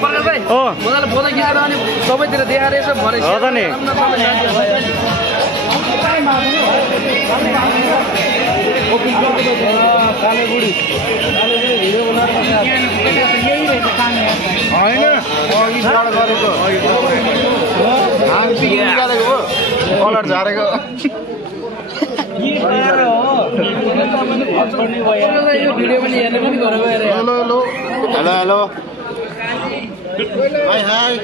प्रकाश भाइ मजाले बोला गीत अनि सबैतिर देखाएर यसो भरे हो त नि कलर झारेको हेलो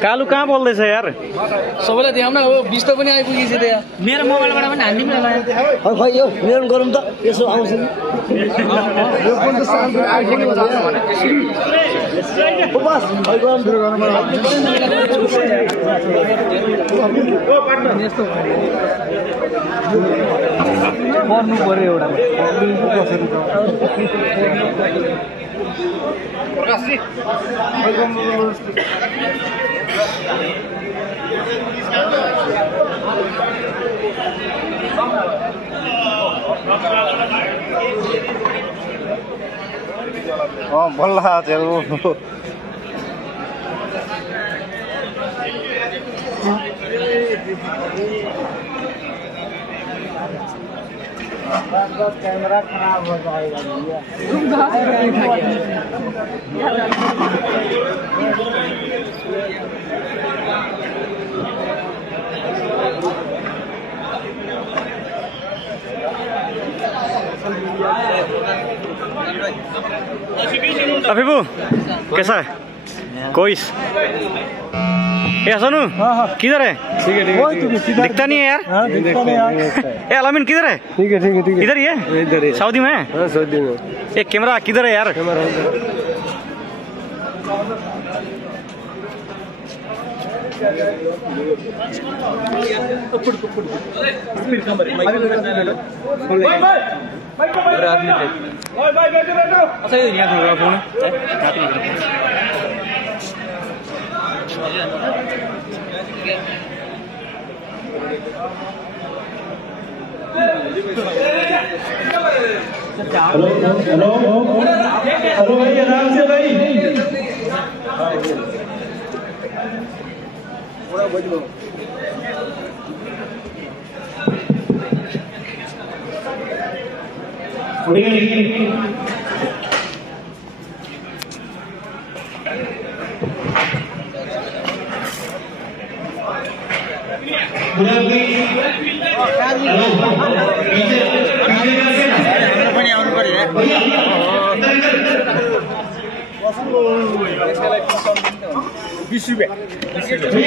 कालु कहाँ बोल्दैछ यार सबैलाई देखाउन हो 20 त पनि आइपुगेछ त्यहाँ मेरो मोबाइलबाट पनि हान्दिम न खै यो मिलन गरौँ त यसो आउँछ नि यो कुन त साल आइपुग्यो बस खै गरौँ सुरु गर्नु पर्नु पर्यो एउटा प्रकाशजी बल्ला कैमरा खराब हो जाएगा अभिबू कैसा है कोइस सोनू किधर है दिखता नहीं है यार ए अलामीन किधर है ठीक है इधर ही है सऊदी में सऊदी में एक कैमरा किधर है यार हेलो भाई आराम से भाई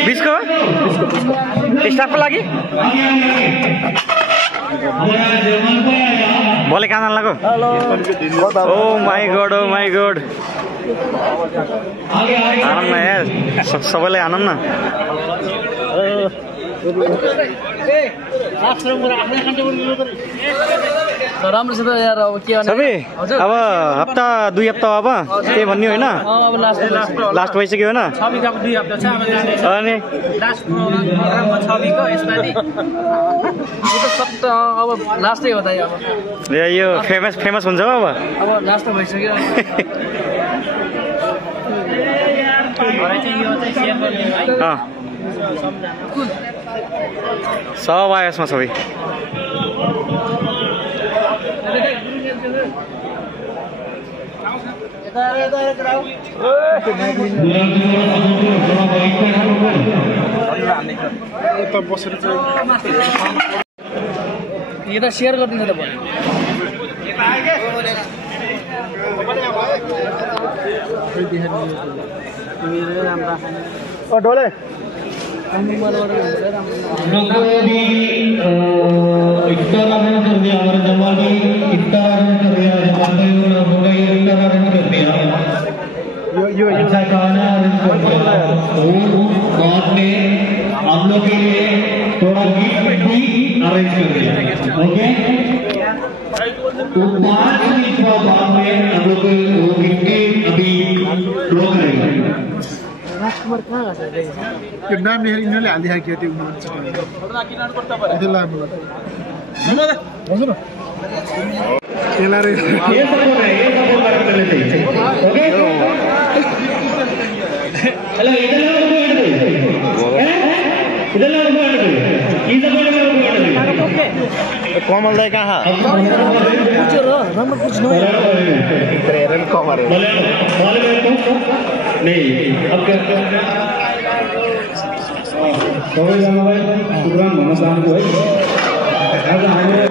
बीस को स्टाफ को लगी बोले कहाँ लगो ओ माय गॉड आनंद यार सबैलाई आनंद न राम्रो छ त यार अब के गर्ने सबै अब हप्ता 2 हप्ता अब के भन्ने हैन अब लास्ट भइसक्यो हैन 6 वीकको 2 हप्ता छ अब अनि लास्ट प्रोग्राममा 6 वीक यसपालि यो त सट्ट अब लास्टै हो त अब यो फेमस हुन्छ अब लास्ट भइसक्यो सब आयो यसमा सबै यो त सेयर गरिदिन्छ त भयो डोले अच्छा खाना हम लोग के लिए थोड़ा गिफ्ट भी अरेंज कर दिया ओके तो 5 मिनट बाद में हम लोग वो गिफ्ट अभी ड्रॉ करेंगे राजकुमार कहाँ गयो त्यो नाम लेखेर यिनीहरूले हालिदिएको थियो त्यो ये सब हो रहा है ओके ಅಲ್ಲ ಇದೆಲ್ಲ ಇದೆಲ್ಲ ಈ कोमल दाई कहाँ कोमल नहीं अब क्या सबैजनालाई प्रोग्राम भन्न चाहन्छु है आज हामीले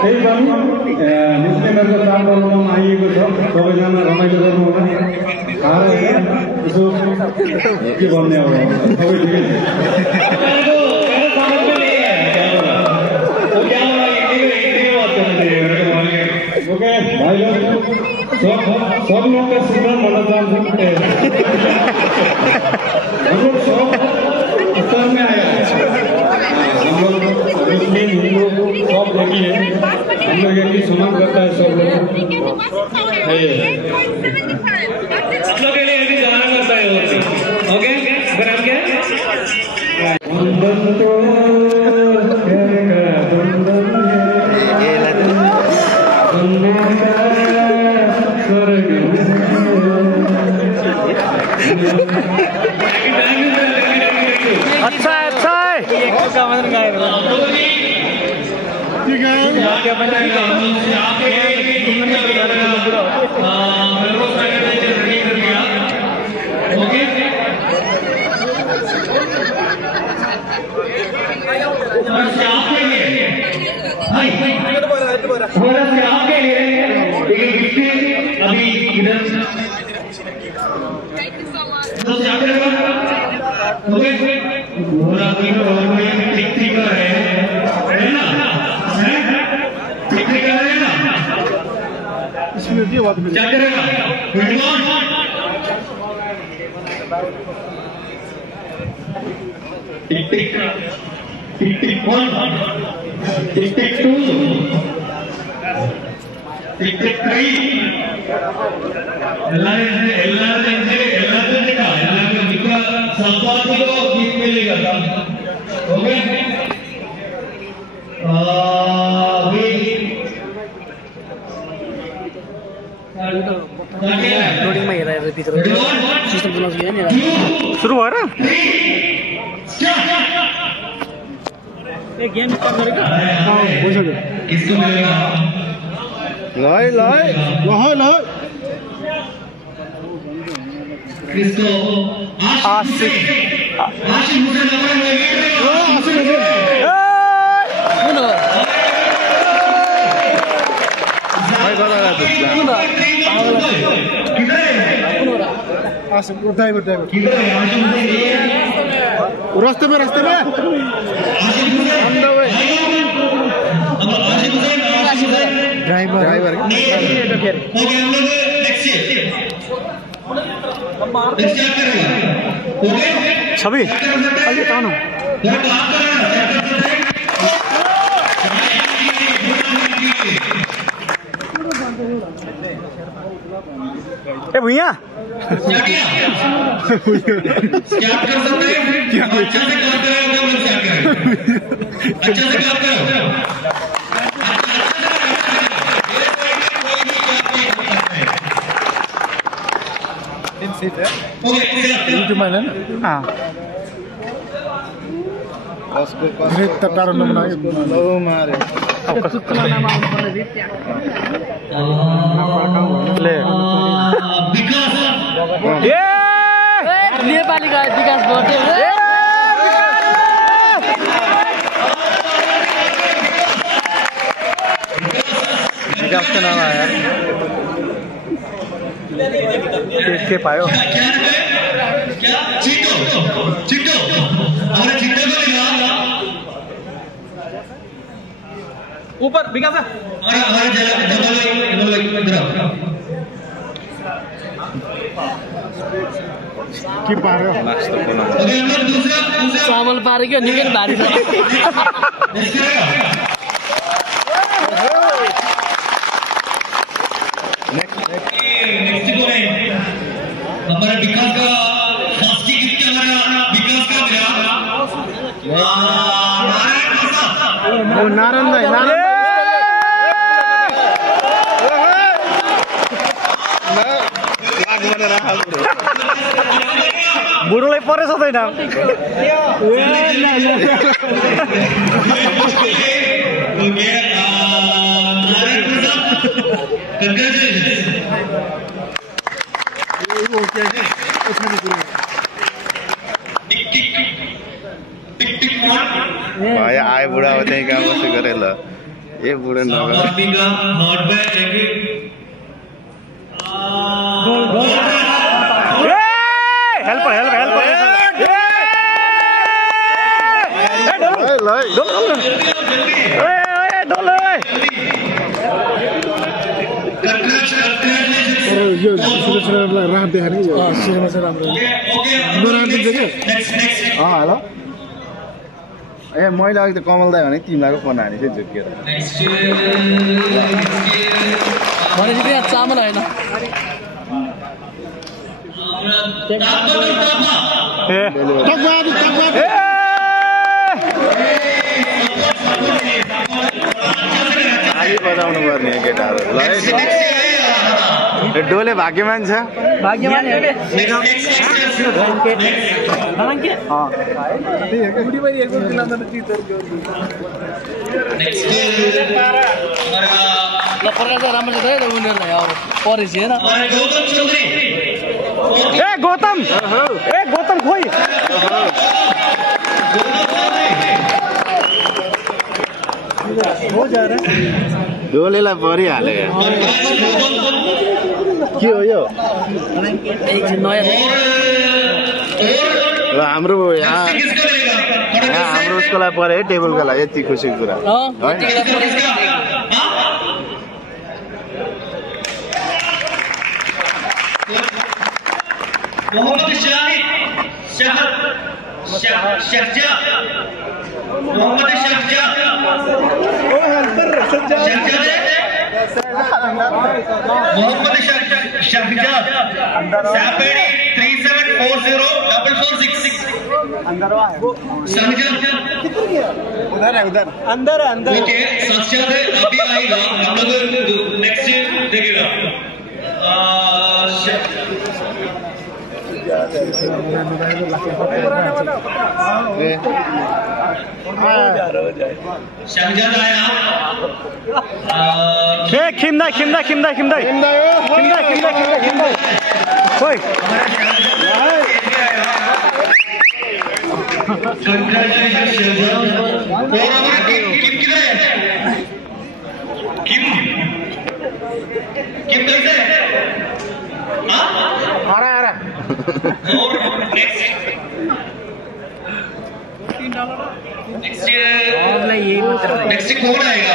त्यही पनि मुस्लिमहरूको चाडपर्वमा आइएको छ सबैजना रमाइलो गर्नुहोला यसो के भन्ने अब सबै ठिकै ओके भाई लोग सब लोग का सिग्नल मना चाहूँ हम लोग सब उत्तर में आया हम लोग मुस्लिम हिंदू सब लगी है हम लोग एक ही सम्मान करता है सब लोग आप लोग के लिए एक ही गाना करता है ओके फिर हम क्या अच्छा अच्छा है ठीक है आपके लिए एक गिफ्ट अभी इधर पूरा ठीक का है ना ठीक का है ना इसमें ये बात क्या करेगा टिक टिक टिक टिक 1 टिक टिक 2 टिक टिक 3 ಎಲ್ಲರಿಗೂ ಸಂಪಾದಕರು ಗೀತ್ मिलेगा ओके लोडिङ मा हेरेर भित्र सिस्टम चलाउँछ कि हैन सुरु भएर ए गेम स्टार्ट गरेको किसको मिलेगा लाई लाई लहै लहै किसको आशिक आशिक मुझे लग रहा है कुन हो भाइ गला रात कुन हो आसिम ड्राइभर किधर है आशिक मुझे रास्ते में आशिक मुझे ऑन द वे ड्राइवर हो गया हम लोग नेक्स्ट क्या करेगा ओके छवि अलि तानो ए भुइया क्या किया क्या कर सकते हैं क्या अच्छा से काम करें अच्छा से काम करो itu mana? Ah. Ini tertaruh nama lagi. Lalu mari. ले ए नेपालीको विकास बढ्दै विकास का नाम आया के पायो क्या चिट्टो चिट्टो हमारे चिट्टो को दिखा ऊपर विकास हमारे डबल इधर के पार्यो ओके हम लोग दूसरा चामल पारेको निकै भारी छ मेक्सिको में हमारा विकास का शासकीय गीत हमारा विकास का मेरा ओ नारायण भाई बुढोलाई परेछ छैन आए बुढा हो त्यही काम कसो गरे ल ए बुढो हेल्पर यो रात देखाएर सिनेमा चाहिँ राम्रो हेलो ए मैले अघि त कमल दाई भने तिमीलाई फोन हाने थिएँ झुकेर भनेपछि त्यहाँ चामल होइन बजाउनु पर्ने केटाहरू डोले भाग्य मान्छ राम्रो छ उनीहरूलाई अब परेछ होइन गौतम खोइ डोलेलाई परिहाल्यो के हो यो र हाम्रो यहाँ हाम्रो उसको लागि पऱ्यो है टेबलको लागि यति खुसीको कुरा मोहम्मद शहजाद सैपेडी 37404466 उधर है अंदर ओके शहजाद अभी आएगा हम लोग नेक्स्ट देखेगा शहजाद आया खिम्दै खोइ किम कैसे आ रहा नेक्स्ट कौन आएगा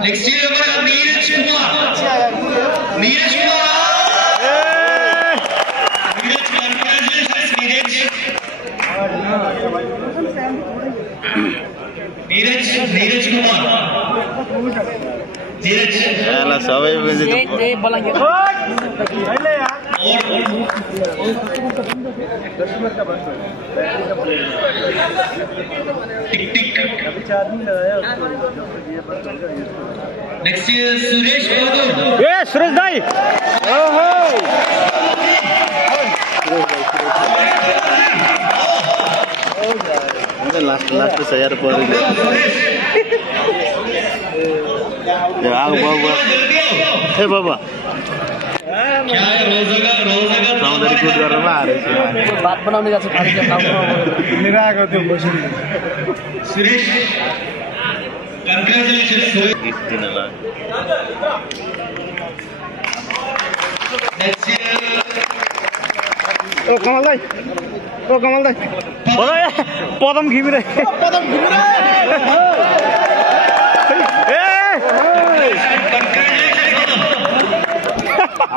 नेक्स्ट हमारा नीरज कुमार नीरज कुमार सबै नेक्स्ट सुरेश सुरेश दाई लास्ट छ यार पऱ्यो बाबा ए बाबा सौन्दर्य कुट गरेर हारेछ भात बनाउने गर्छ निराको त्यो बसी सुरेश कंग्रेचुलेशंस ओ कमल दाई पदम घिमिरे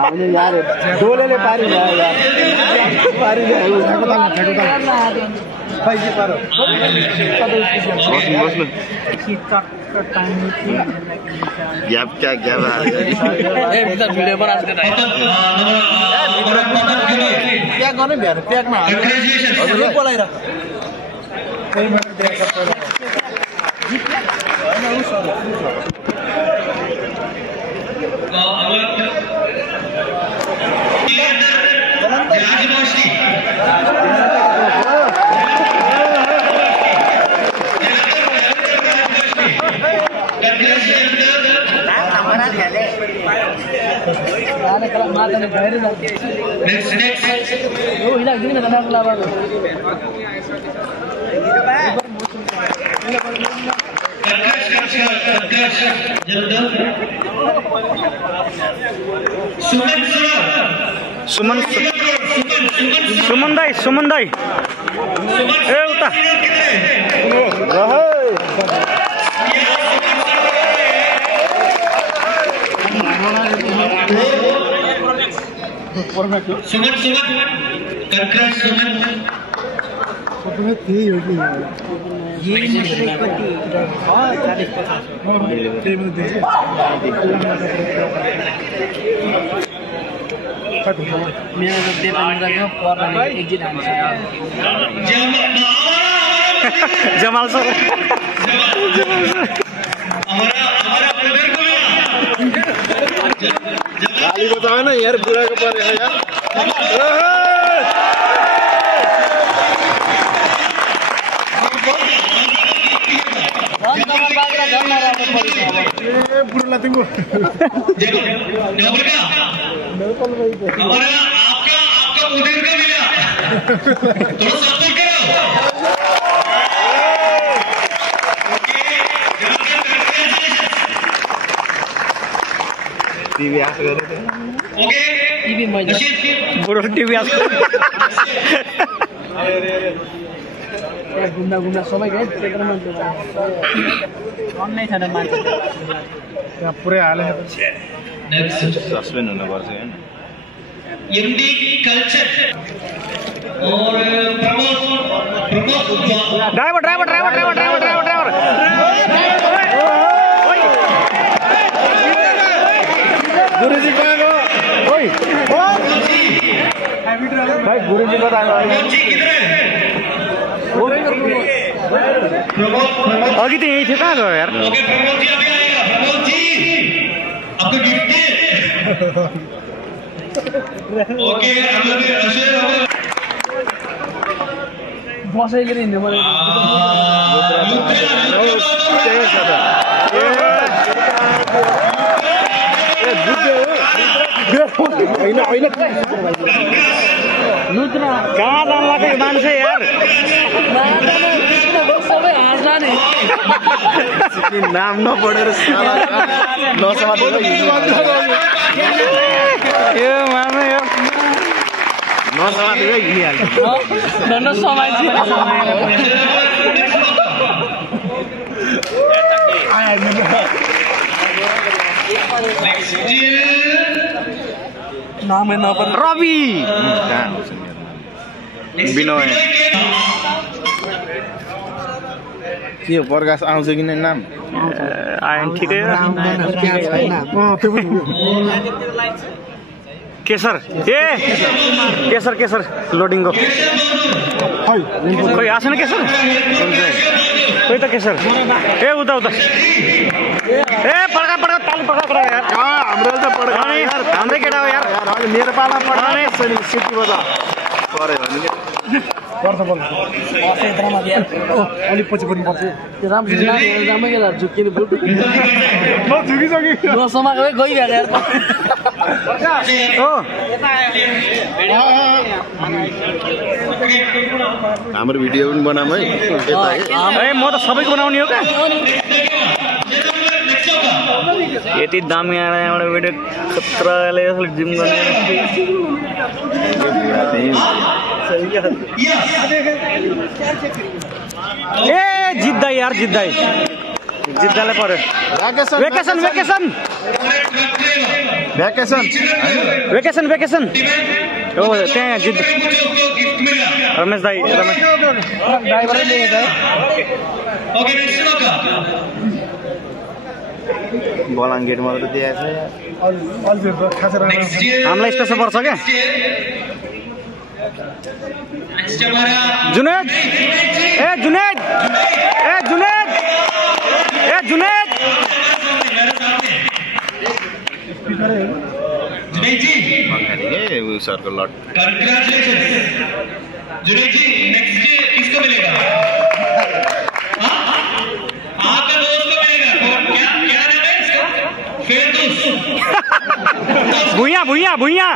हामीले यार डोलेले पारि ल्यायो यार पारि ल्यायो पैसे पारो बस्नु ग्याप क्या ग्याप भिडियो बनाएको प्याक गर्ने भ्याएर प्याकमा हजुर बोलाइराख सुमन दाई ए उता जमाल सर गाली बताओ ना यार, बुरा का पर है यार। बुरा लगेगा। हमारा आपका उधर का मिला, थोड़ा सपोर्ट करो। टीवी आस कर रहे थे। ओके टीवी मजा बुरो टीवी आस घुम्दा घुम्दा सबै गए त्यतिखेर मान्छे अन्नै छैन मान्छे त्यहाँ पुरै हाले सस्पेन्ड हुनुपर्छ हैन। एमडी कल्चर और Pramod driver driver driver driver driver driver driver गुरुजी कहाँ गयो? ओइ भाइ गुरुजी कता गयो? अघि त यही थियो, कहाँ गयो यार? ओके प्रमोद जी अभी आएगा। प्रमोद जी आपको गिफ्ट दे। ओके हम लोग अशेर हो बसैले हिँड्ने मलाई लुद्रा कहाँ जानु लाग्यो मान्छे यार? सबै हाँस्ला नि नाम नपढेर नसमातेर यो मार्नु यो नसमातेर हिँडिहाल्छ। धन्न समय नामै नपर रवि विनय के हो प्रकाश आउँछ कि नै नाम? आएन ठिकै हो। केसर ए केसर केसर लोडिङको खोइ आएन केसर खोइ त केसर ए उता उता ए पड्का पड्का तालु पड्का पड्का यार हाम्रो त पड्का यार, हाम्रै केटा हो यार। मेरो पाला पड्का नि सिटी बजा परे भने पर्छ पर्छ क्षेत्रमा अलिक पछि पनि पर्छ। त्यो राम्रै गेला झुक्किने बुट झुकिसक्यो नसमाएको गइरहेको यार हो हाम्रो भिडियो पनि बनाऊँ है यता है। ए म त सबैको बनाउने हो क्या? यति दामी आएर यहाँबाट भिडियो खतराले यसले जिम गर्ने ए जित्दा यार जित्दै जित्दाले पर्यो। Vacation vacation vacation vacation vacation हो त्यहाँ जित रमेश दाई रमेश ड्राइभरै लिएको ओके नेक्स्ट का बलाङ गेटमा त दिएको छ हामीलाई स्पेसल पर्छ क्या? नेक्स्ट हमारा जुनेद ए जुनेद ए जुनेद ए जुनेद वो सर को लट कंग्रेचुलेशन जुनैद जी नेक्स्ट किसको मिलेगा आपका दोस्त को मिलेगा क्या क्या नाम है इसका फिरदौस भुइया भुइया भुइया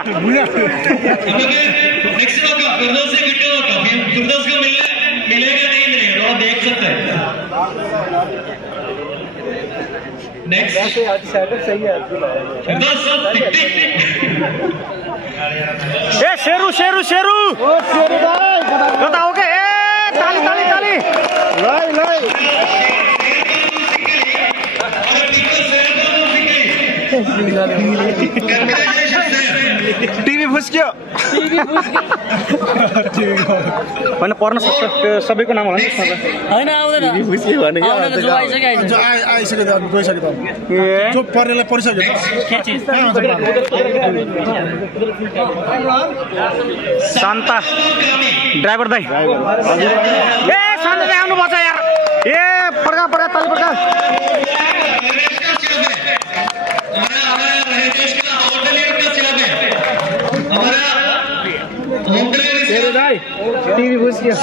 नेक्स्ट होगा फिरदौस से गिट्टू होगा फिरदौस को मिलेगा नहीं मिलेगा थोड़ा देख सकते हैं नेक्स्ट सही है फिरदौस ए शेरू शेरू शेरू बताओगे ए ताली ताली ताली टिभी फुस्क्यो होइन पर्न सक्छ त्यो सबैको नाम होला नि होइन आउँदैन फुस्क्यो भने आउन त जो आइसक्यो आइसक्यो गइसक्यो ए जो पर्नेलाई परिसक्यो के चिज शान्ता ड्राइभर दाइ ए शान्ता दाइ आउनु पर्छ यार ए पड्का पड्का ताली पड्का टिभी फुस्क्यो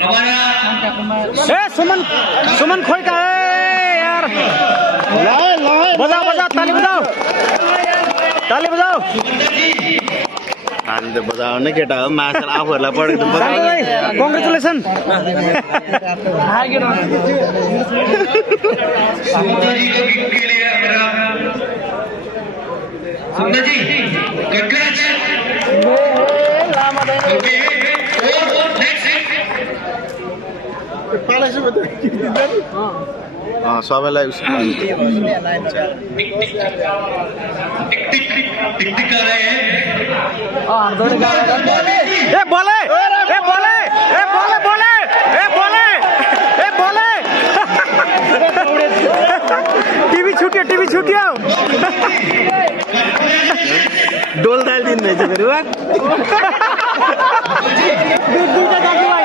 ए सुमन सुमन खोइ का यार बजाओ बजाओ ताली बजाओ ताली बजाओ हामी त बजाउने केटा हो माछा आफूहरूलाई पढेको कङ्ग्रेचुलेसन सबैलाई ए बोले ए बोले ए बोले बोले ए बोले ए बोले टिभी छुट्यो डोल दाल दिँदैछ फेरि दुईटा दाजुभाइ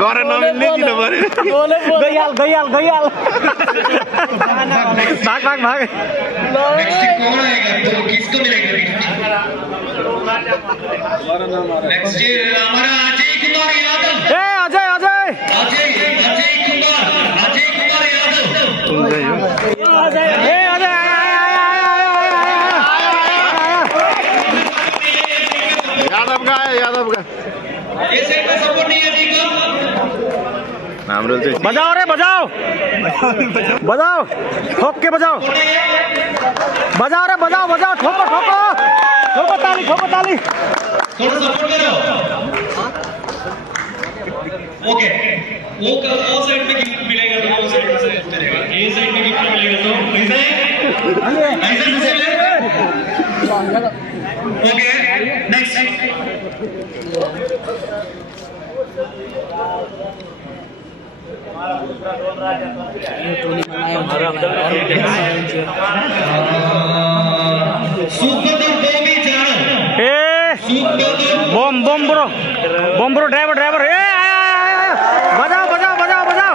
गर नमिल्ने दिनु पर्यो गइहाल गइहाल गइहाल भाग भाग भाग नेक्स्ट कौन आएगा तो किसको मिलेगा नेक्स्ट हमारा अजय कुमार यादव ए अजय अजय अजय कुमार यादव ए अजय यादव का ये साइड में सपोर्ट नहीं है जी को हाम्रो चाहिँ बजाओ रे बजाओ बजाओ ठोक के बजाओ बजाओ रे बजाओ बजाओ ठोको ठोको ठोको ताली थोड़ा सपोर्ट करो ओके वो साइड में गिफ्ट मिलेगा तो वो साइड से चलेगा ये साइड में गिफ्ट मिलेगा तो ऐसा ओके नेक्स्ट ए बम बम ब्रो ड्राइवर ड्राइवर ए बजाओ बजाओ बजाओ बजाओ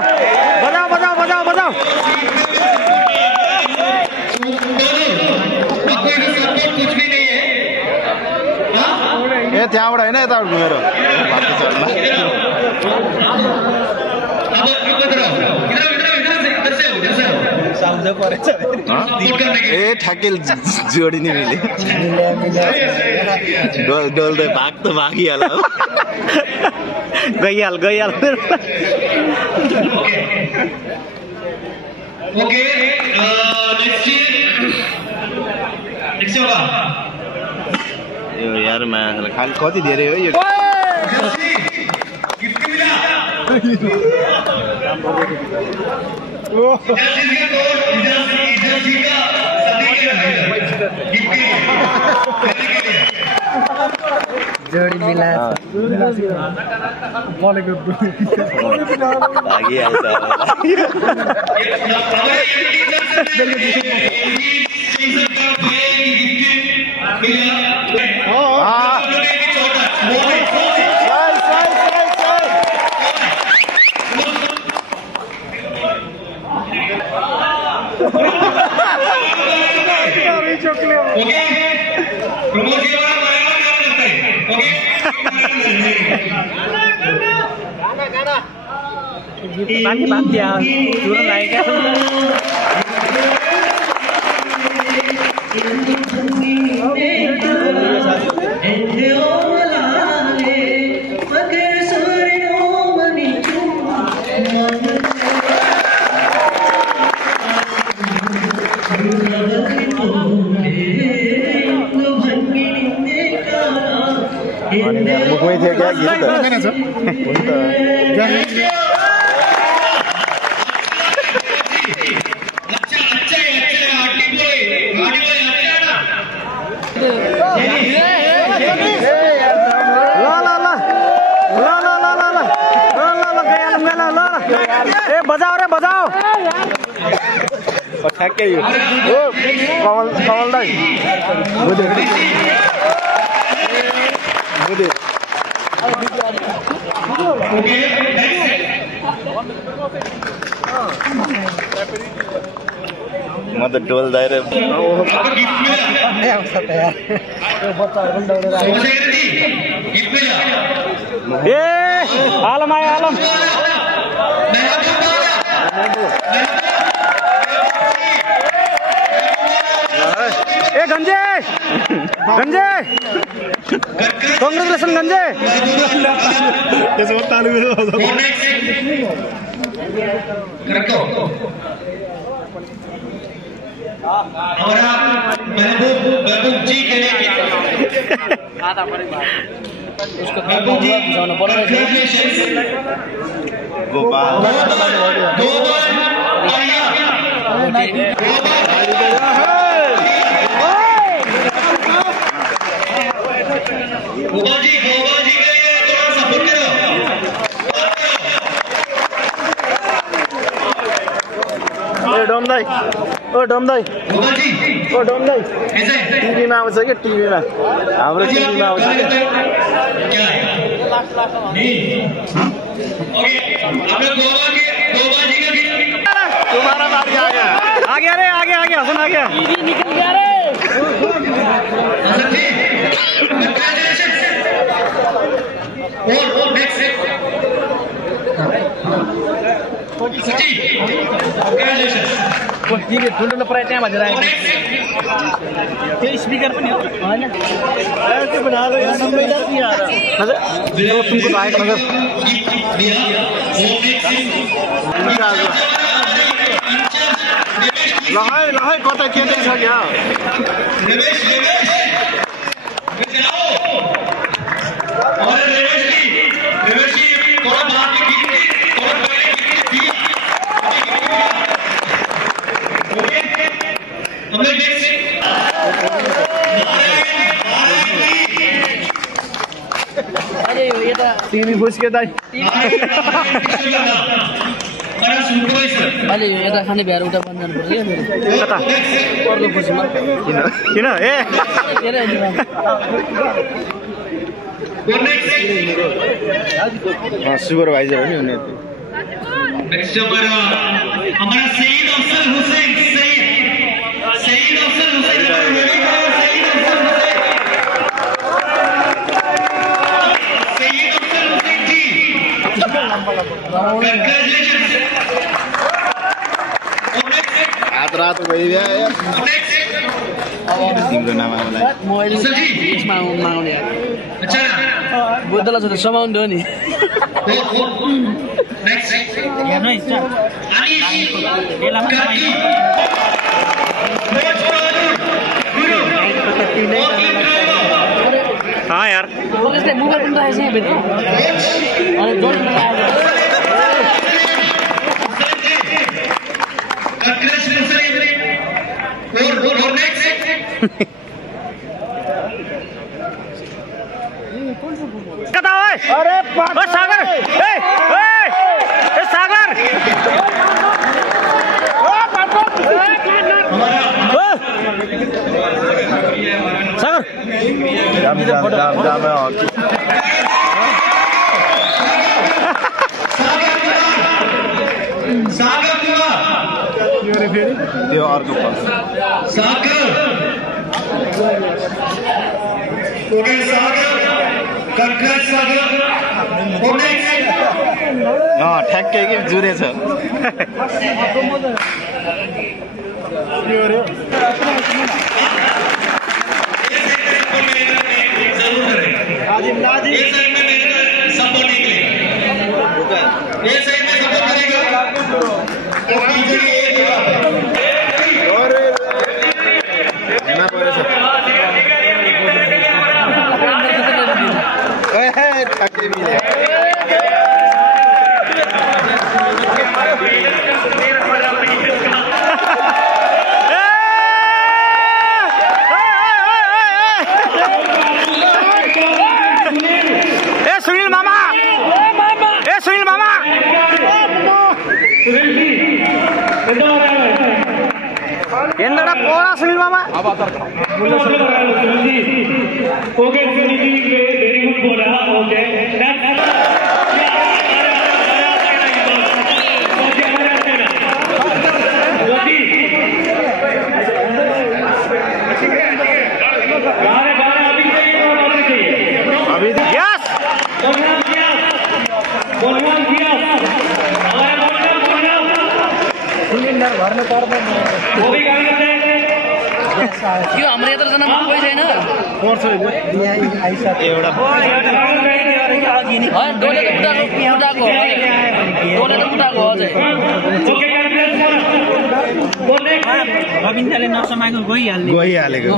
बजाओ बजाओ बजाओ बजाओ कुछ भी नहीं है ए त्यहाँबाट होइन यताबाट घुमेर ए ठ्याक्कै जोडी नि मिले डोल्दै भाग त भागिहाल गइहाल गइहाल ओके नेक्स्ट होगा यो यार मान्छेलाई खालि कति धेरै हो यो गिफ्ट मिला इधर जी का सभी के गिफ्ट के लिए जोडी मिला Bán cái bán giờ chú nó lại cái मुखमै थियो क्या गीत त बजाओ रे बजाओ ठ्याक्कै यो कमल दाइ बुझ्यो म त डोल दाएर ए आलम आयो आलम ए गंजे गंजे कांग्रेचुलेसन गंजे हमारा महबूब जी के लिए उसको बुझाउनु पर्छ गोपाल गोपाल जी के लिए थोड़ा सपोर्ट करो ओ डम दाइ गोपाल जी ओ डम दाइ कैसे टिभीमा आउँछ क्या टिभीमा हाम्रो टिभीमा आउँछ क्या है नहीं ओके आप लोग गोवा जी का गीत तुम्हारा बारी आ गया आगे हसन आ गया निकल गया रे हसन जी कंग्रेचुलेशन और नेक्स्ट सची कंग्रेचुलेशन ठीक है ठुलो प्राइस त्यहाँ बजेर आयो त्यो स्पिकर पनि हो हैन त्यो बना लो यार नम्बर नहीं आ रहा हजुर तुमको आएको नजर लहै कतै के छ क्या रमेश और रमेश जी थोड़ा बात की थोड़ा पहले की ओके हम लोग नेक्स्ट अरे ये त टिभी फुस्के दाइ हमारा सुपरवाइजर अलि यता खाने भ्याएर उता बन्द गर्नु पर्छ क्या फेरि कता अर्को खुसीमा किन ए धेरै हुन्छ सुपरभाइजर हो नि उनी नेक्स्ट हमारा सईद अफजल हुसैन सईद अफजल हुसैन जी हात रातो भइदियो यार तिम्रो नाम आउला मोबाइल यसमा माग्ने अच्छा बुद्धलाई चाहिँ समाउनु हो नि नेक्स्ट हेर्नु है हाँ यार त्यसले मोबाइल पनि राखेको छ यहाँ भित्र अनि जोड्नु लगाएको कता ओए अरे सागर ए सागर सागर जाम त्यो अर्को ठ्याक्कै कि जुरेछ ಎಂದಡ ಪೋಣ ಸುನಿಲ್ ಮಾಮ okay Sunil ji very good बोला ओके अभी यस सिलिन्डर भर्नु पर्दैन यो हाम्रो यत्रो जनामा कोही छैन डोले त उठाएको डोले त उठाएको रविन्द्रले नसमाएको गइहालेको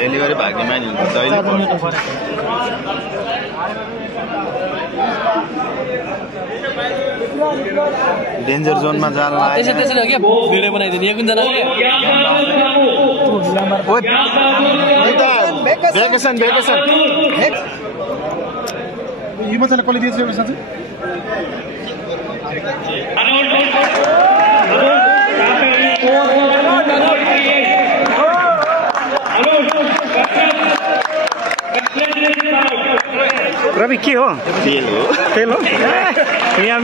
डेलिभरी भाग्ने मानिन्छ जहिले डेन्जर जोनमा जान त्यसरी हो क्या भिडियो बनाइदिने एक जना भेकेसन यो मजाले कसले दिएछ एउटा साथी रवि के हो तेल हो यहाँ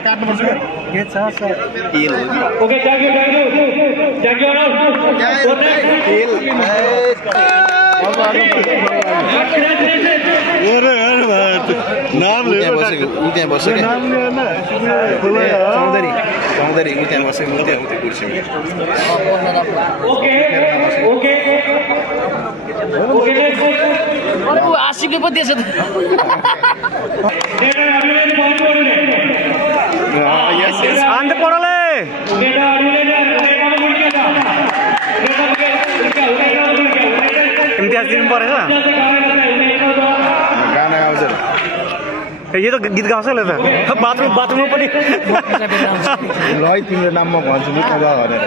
काट्नुपर्छ ओके थ्याङ्क त्यहाँ बस्यो चौधरी त्यहाँ बसेको म त्यहाँ कुर्सीमा आशिकले पो दिएछ त अन्त पढले इम्तियाज दिनु परेछ गाना गाउँछ यो त गीत गाउँछ ल त बाथरुममा पनि ल तिम्रो नाममा भन्छु नि तब भनेर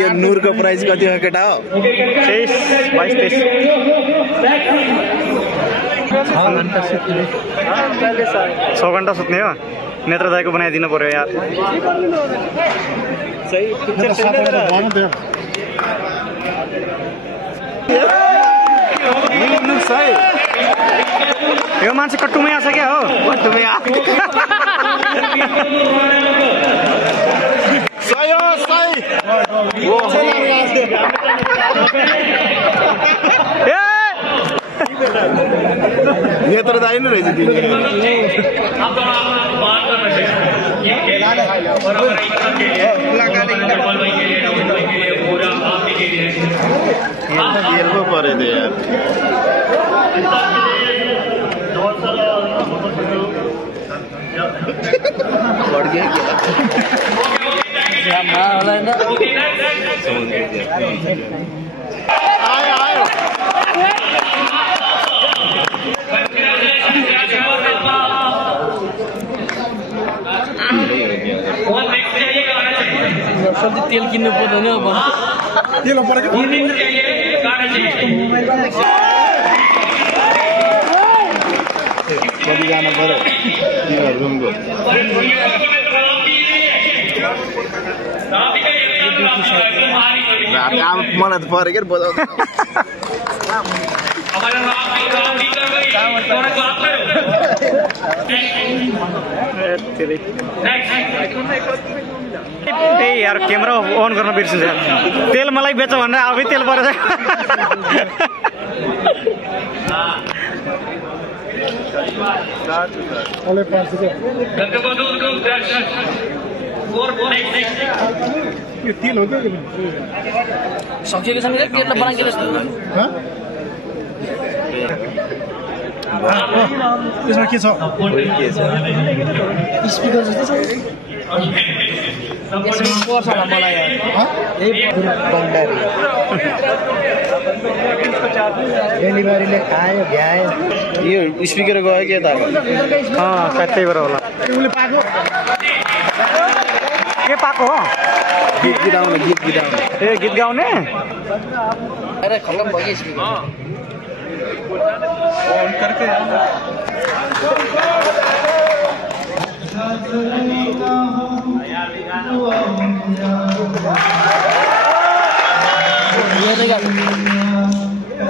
यो नुरको प्राइस कति हो केटा हो 6 घन्टा सुत्ने हो नेत्र दाइको बनाइदिनु पर्यो यार यो मान्छे कट्टुमै आछ क्या हो कट्टुमै नेत्र दाइ नै रहेछ तेलको पऱ्यो त्यो यार बढ़ गया आयो आयो तेल किन्नु पर्दैन अब तेल परेको कति जानु पर्यो रुमको मलाई त पऱ्यो क्या बजाउँदा यार कैमरा ऑन गर्न बिर्सिन्छ तेल मलाई बेच भनेर आफै तेल परेछ यो तेल हो क्या सकिएको छ नि तेललाई बनाएको जस्तो यसमा के छ स्पिकर जस्तो छ यसमा पर्छ होला मलाई डेलिभरीले खायो भ्यायो यो स्पिकर गयो के त साँच्चै गर होला उसले पाएको के पाएको हो गीत गीत ए गीत गाउने अरे खत्म भयो स्पिकर ऑन करके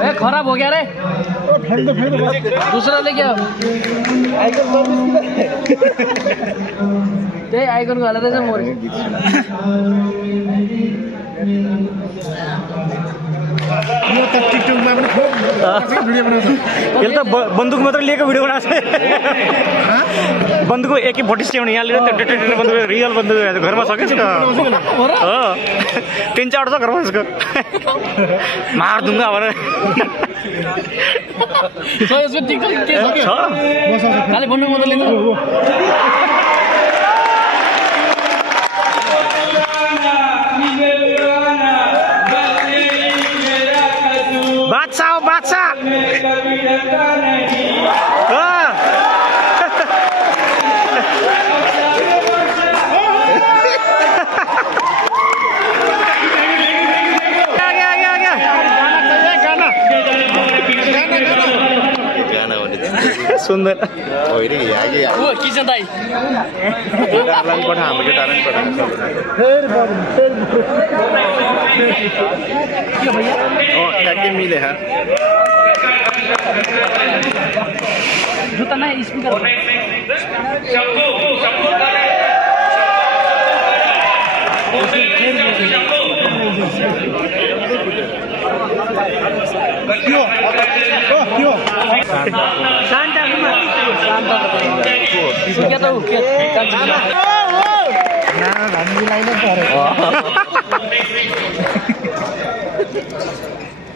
ए खराब हो गया रे दूसरा ले क्या त्यही आइकनको हालेर चाहिँ मर्यो यो त टिकटकमा पनि खूब भिडियो बनाउँछ यसले त बन्दुक मात्र लिएको भिडियो बनाएको छ बन्दुक एकै 47 यहाँ लिएर त्यो डेटेड बन्दुक रियल बन्दुक घरमा छ क्या हो 3-4 छ घरमा यसको मार दूंगा भनेर यसको टिकटक के छ खाली बन्दुक मात्र लिनु बादशाह बादशाह सुन्दर होइन ओ किसन दाइ केटाहरूलाई पठा हाम्रो केटाहरूलाई पठा ट्याक्कै मिले जुत्ता नै स्पिकर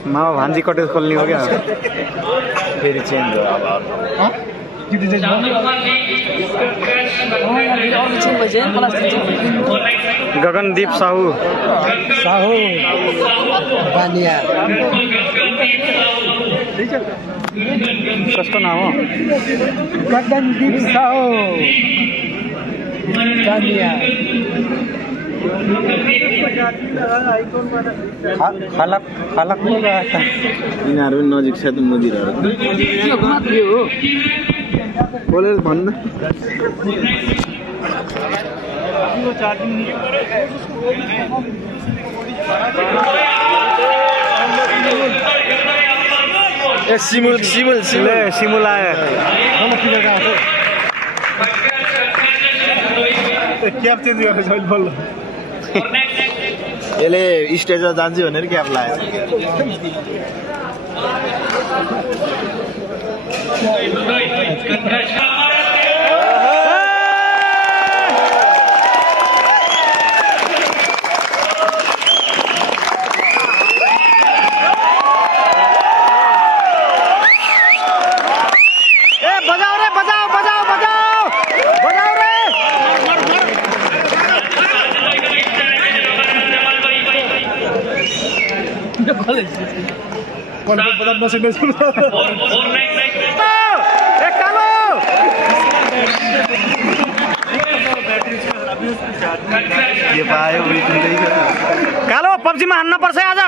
मामा भान्जी कटेज खोल्ने हो क्या फेरि चेन्ज हो अब गगनदीप साहू बानिया कसको नाम हो गगनदीप साहू बानिया खालक को गएको छ यिनीहरू पनि नजिक छ त मन्दिरहरू बोलेर भन्नु ए सिमुल आयो क्याप चेन्ज गरेर छैन बल्ल यसले स्टेजमा जान्छु भनेर क्याप लगाएछ बजाओ रे ये पायो कालो पब्जीमा हान्न पर्छ आज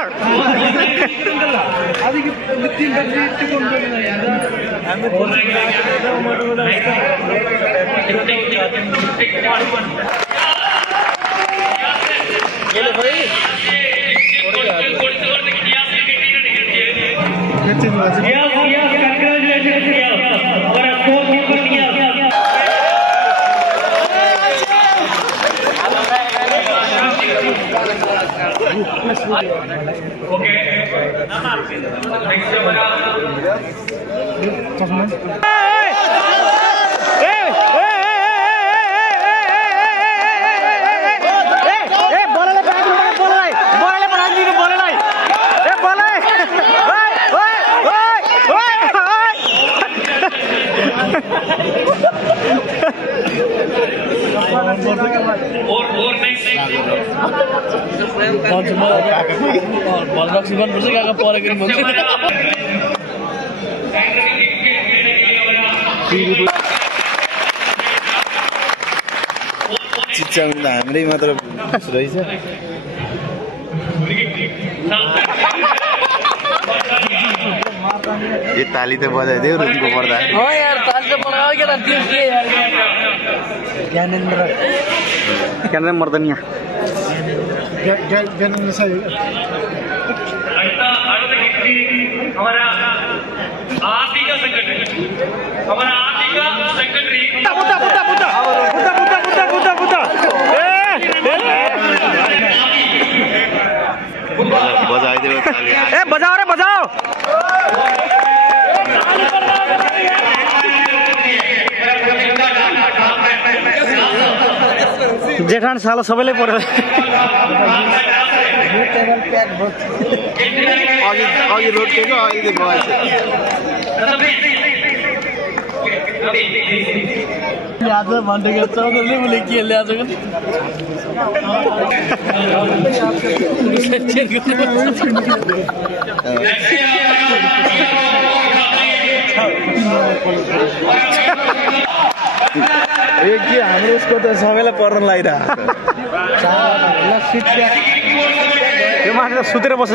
चिच्याउनु हाम्रै मात्र रहेछ ये ताली तो बजाइदियो रुमको पर्दा हो यार ताली तो बजाओ के ना टीम के यार ज्ञानेन्द्र मर्दनिया ज्ञानेन्द्र सही हमारा आरती का सेक्रेटरी बजाइदियो ताली ए बजाओ रे बजाओ जेठान सालो सबैले पर्यो अघि रोटेको अघि गएछ आज भन्टेको चौधरीले बोले के ल्याएको के हाम्रो उसको त सबैलाई पर्न लागिरहेको यो मान्छे त सुतेर बस्छ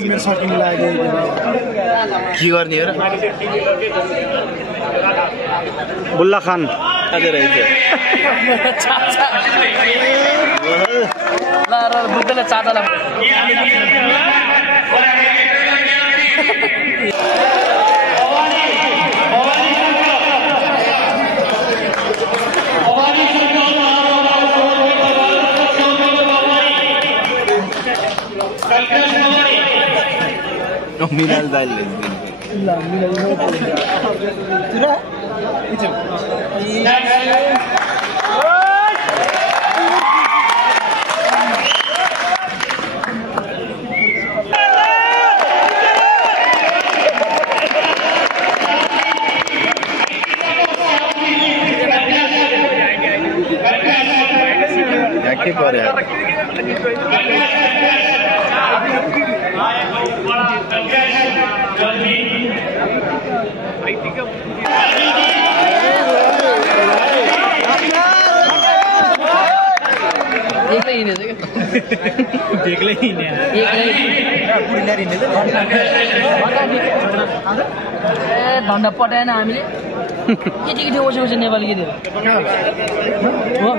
मेरो सकिङ लाग्यो के गर्ने हो र बुल्ला खान आज रहेछ ल बुद्धले चाचालाई मिलाल दाइले के पर्यो एक्लै हिँडेछ क्या एक्लै हिँड्ने भण्डा पठाएन हामीले केटी ओसे नेपाली केटीहरू हो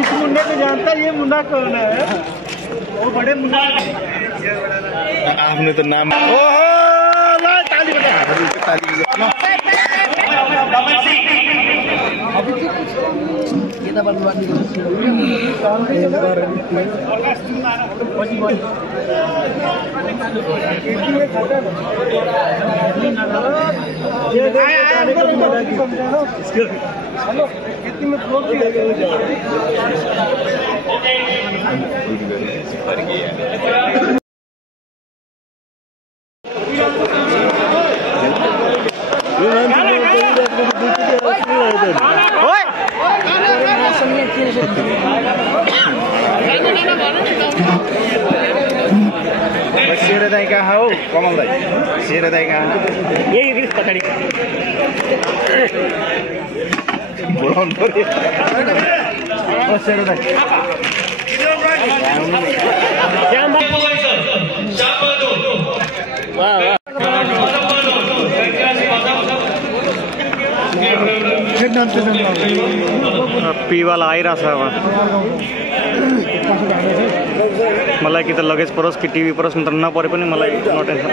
इस मुंडे को जानता है ये मुंडा कौन है आफ्नो त नाम ओहो ल ताली बजा शेर दाई कहाँ हो कमल दाई शेर दाई कहाँ यही पछाडि बोलाउनु पर्यो शेर दाई पीवाला आइरहेछ अब मलाई कि त लगेज परोस् कि टिभी परोस् त नपरे पनि मलाई नो टेन्सन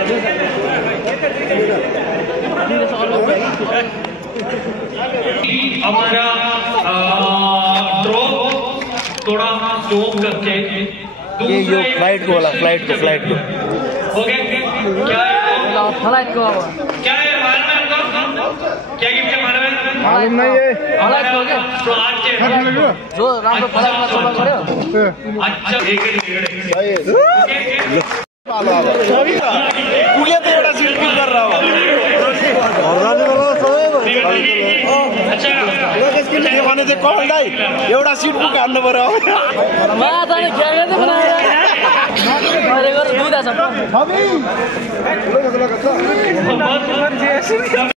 हमारा ड्रॉप थोड़ा जूम करके ये यो फ्लाइट को होला फ्लाइट को ओके क्या है फ्लाइट को अब क्या है मालूम है आपको क्या गिफ्ट है मालूम है मालूम नहीं है फ्लाइट को क्या फ्लाइट के जो राम्रो फ्लाइटमा चढ्नु पर्यो अच्छा एक पुगे त एउटा सिट बुक गरेर हो अच्छा भने चाहिँ कमल दाई एउटा सिट बुक हान्नु पर्यो माताले क्यामेरा चाहिँ बनाएर गरेर दुईटा छ